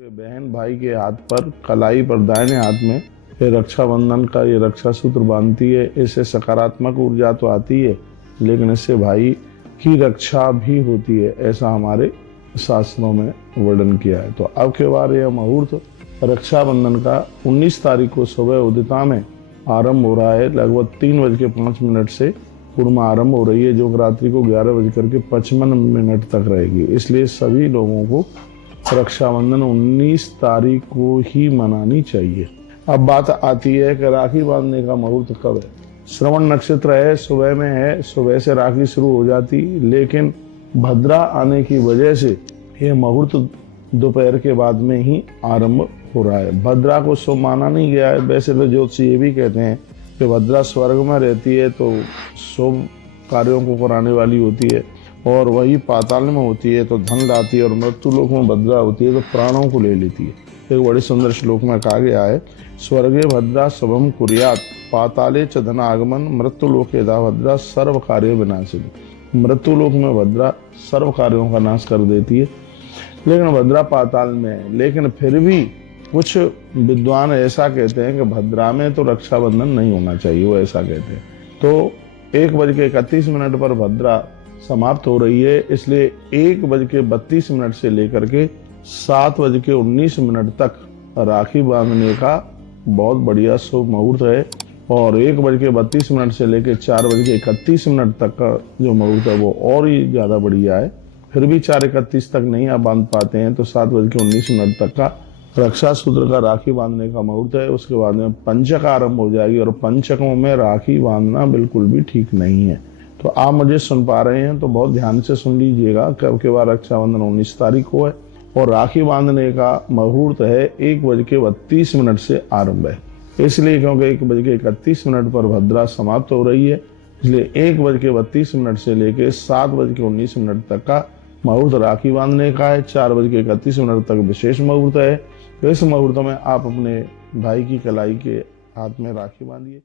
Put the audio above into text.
बहन भाई के हाथ पर कलाई पर दाहिने हाथ में ये रक्षाबंधन का ये रक्षा सूत्र बांधती है। इससे सकारात्मक ऊर्जा तो आती है, लेकिन इससे भाई की रक्षा भी होती है, ऐसा हमारे शास्त्रों में वर्णन किया है। तो अब के बार यह मुहूर्त रक्षाबंधन का 19 तारीख को सुबह उदिता में आरंभ हो रहा है। लगभग 3:05 से पूर्णिमा आरंभ हो रही है, जो रात्रि को 11:55 तक रहेगी। इसलिए सभी लोगों को रक्षाबंधन 19 तारीख को ही मनानी चाहिए। अब बात आती है कि राखी बांधने का मुहूर्त कब है। श्रवण नक्षत्र है, सुबह में है, सुबह से राखी शुरू हो जाती, लेकिन भद्रा आने की वजह से यह मुहूर्त दोपहर के बाद में ही आरंभ हो रहा है। भद्रा को शुभ माना नहीं गया है। वैसे तो ज्योतिषी ये भी कहते हैं कि भद्रा स्वर्ग में रहती है तो शुभ कार्यों को कराने वाली होती है, और वही पाताल में होती है तो धन लाती है, और मृत्यु लोक में भद्रा होती है तो प्राणों को ले लेती है। एक बड़े सुंदर श्लोक में कहा गया है, स्वर्गे भद्रा शुभम कुर्यात, पाताले च धनागमन, मृत्यु लोके दा भद्रा सर्व कार्य विनाशिनी। मृत्यु लोक में भद्रा सर्व कार्यों का नाश कर देती है, लेकिन भद्रा पाताल में है। लेकिन फिर भी कुछ विद्वान ऐसा कहते हैं कि भद्रा में तो रक्षाबंधन नहीं होना चाहिए, वो ऐसा कहते हैं। तो 1:31 पर भद्रा समाप्त हो रही है, इसलिए 1:32 से लेकर के 7:19 तक राखी बांधने का बहुत बढ़िया शुभ मुहूर्त है। और 1:32 से लेकर 4:31 तक का जो मुहूर्त है वो और ही ज्यादा बढ़िया है। फिर भी 4:31 तक नहीं आप बांध पाते हैं तो 7:19 तक का रक्षा सूत्र का राखी बांधने का मुहूर्त है। उसके बाद में पंचक आरंभ हो जाएगी, और पंचकों में राखी बांधना बिल्कुल भी ठीक नहीं है। तो आप मुझे सुन पा रहे हैं तो बहुत ध्यान से सुन लीजिएगा। कब के बाद रक्षाबंधन 19 तारीख को है, और राखी बांधने का मुहूर्त है 1:32 से आरंभ है। इसलिए क्योंकि 1:31 पर भद्रा समाप्त हो रही है, इसलिए 1:32 से लेकर 7:19 तक का मुहूर्त राखी बांधने का है। 4:31 तक विशेष मुहूर्त है। तो इस मुहूर्त में आप अपने भाई की कलाई के हाथ में राखी बांधिए।